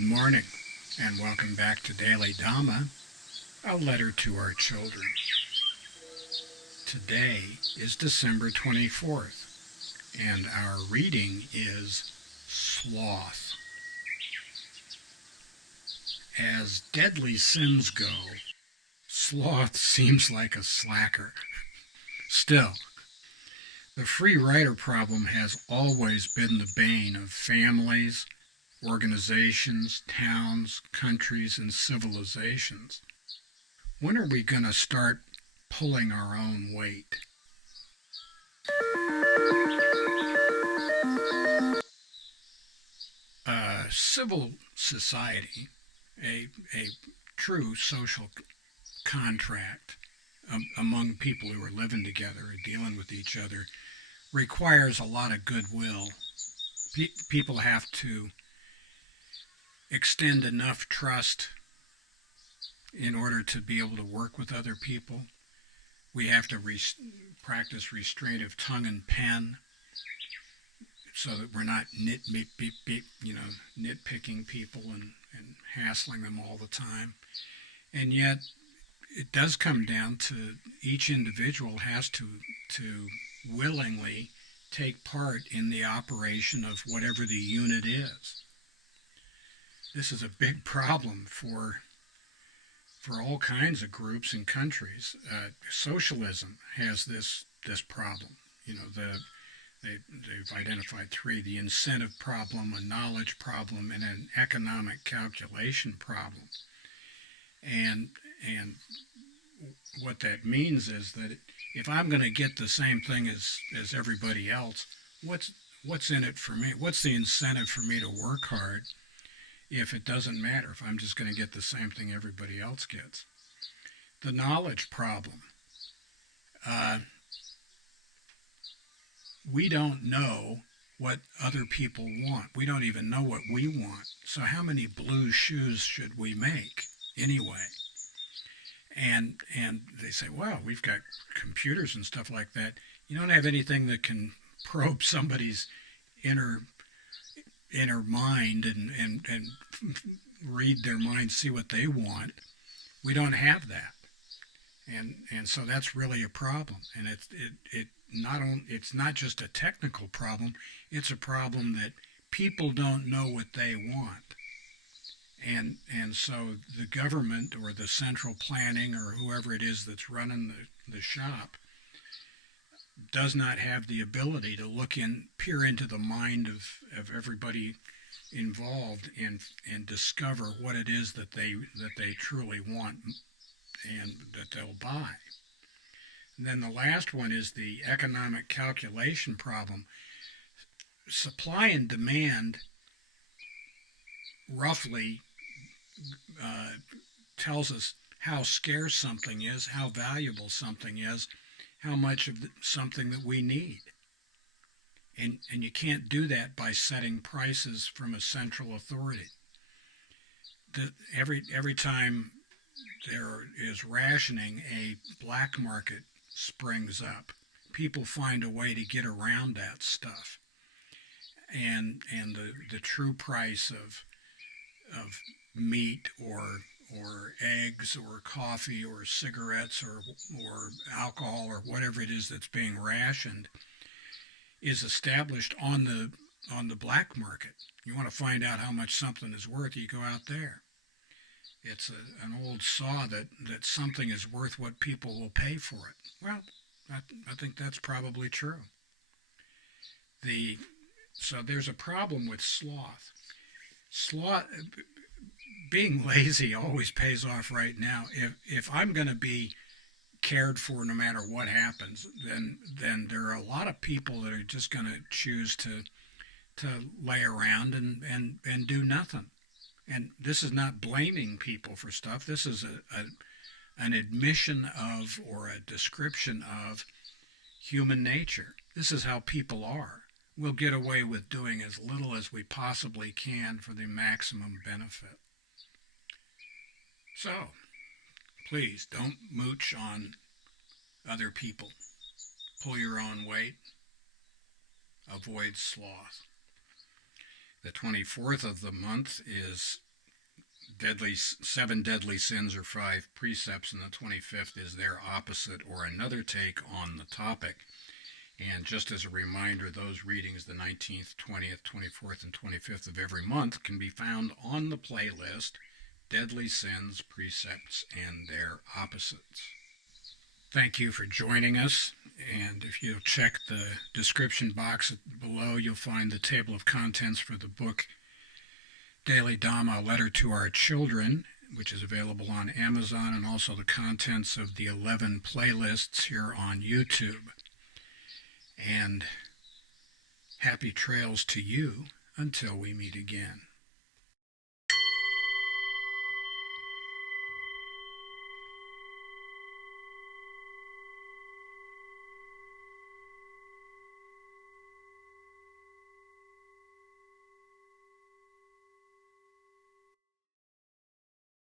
Good morning, and welcome back to Daily Dhamma, a letter to our children. Today is December 24th, and our reading is Sloth. As deadly sins go, sloth seems like a slacker. Still, the free rider problem has always been the bane of families, organizations, towns, countries, and civilizations. When are we going to start pulling our own weight? Civil society, a true social contract among people who are living together or dealing with each other, requires a lot of goodwill. People have to extend enough trust in order to be able to work with other people. We have to practice restraint of tongue and pen so that we're not nitpicking people and hassling them all the time. And yet, it does come down to each individual has to willingly take part in the operation of whatever the unit is. This is a big problem for all kinds of groups and countries. Socialism has this problem. They've identified three: the incentive problem, a knowledge problem, and an economic calculation problem. And what that means is that if I'm going to get the same thing as everybody else, what's in it for me? What's the incentive for me to work hard if it doesn't matter, if I'm just going to get the same thing everybody else gets? The knowledge problem. We don't know what other people want. We don't even know what we want. So how many blue shoes should we make anyway? And they say, well, we've got computers and stuff like that. You don't have anything that can probe somebody's inner mind and read their mind, see what they want. We don't have that, and so that's really a problem. And it's not just a technical problem; it's a problem that people don't know what they want. And so the government or the central planning or whoever it is that's running the shop does not have the ability to peer into the mind of everybody involved and discover what it is that they truly want and that they'll buy. And then the last one is the economic calculation problem. Supply and demand roughly tells us how scarce something is, how valuable something is, how much of something that we need. And you can't do that by setting prices from a central authority. Every time there is rationing, a black market springs up. People find a way to get around that stuff. And the true price of meat or eggs or coffee or cigarettes or alcohol or whatever it is that's being rationed is established on the black market. You want to find out how much something is worth, you go out there. It's an old saw that something is worth what people will pay for it. Well, I think that's probably true. So there's a problem with sloth. Being lazy always pays off right now. If I'm going to be cared for no matter what happens, then there are a lot of people that are just going to choose to lay around and do nothing. And this is not blaming people for stuff. This is an admission of or a description of human nature. This is how people are. We'll get away with doing as little as we possibly can for the maximum benefit. So, please don't mooch on other people. Pull your own weight. Avoid sloth. The 24th of the month is Seven deadly sins or five precepts, and the 25th is their opposite or another take on the topic. And just as a reminder, those readings, the 19th, 20th, 24th, and 25th of every month, can be found on the playlist Deadly Sins, Precepts, and Their Opposites. Thank you for joining us. And if you'll check the description box below, you'll find the table of contents for the book Daily Dhamma, A Letter to Our Children, which is available on Amazon, and also the contents of the 11 playlists here on YouTube. And happy trails to you until we meet again.